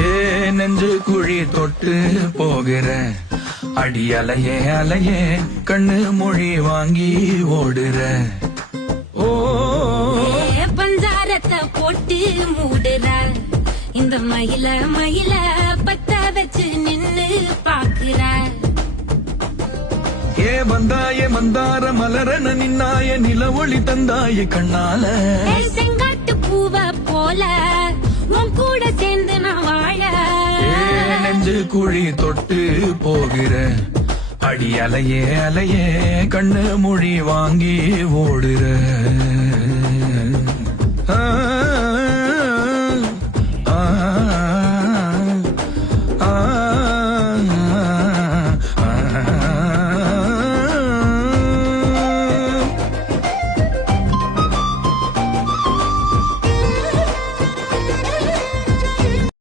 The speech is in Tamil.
ஏ நெஞ்சு குழி தொட்டு போகிற அடி அலையே அலையே கண்ணு மொழி வாங்கி ஓடுற. ஓ பஞ்சாரத்தை போட்டு மூடுற இந்த மயில மயில பத்த வச்சு நின்னு பாக்குற. ஏ வந்தாய மந்தார மலரன நின்னாய நில ஒளி தந்தாய கண்ணால. செங்காட்டு பூவ போல உன் கூட சேர்ந்து நான் வாழ. நெஞ்சு குழி தொட்டு போகிற அடி அலையே அலையே கண்ணு மொழி வாங்கி ஓடுற.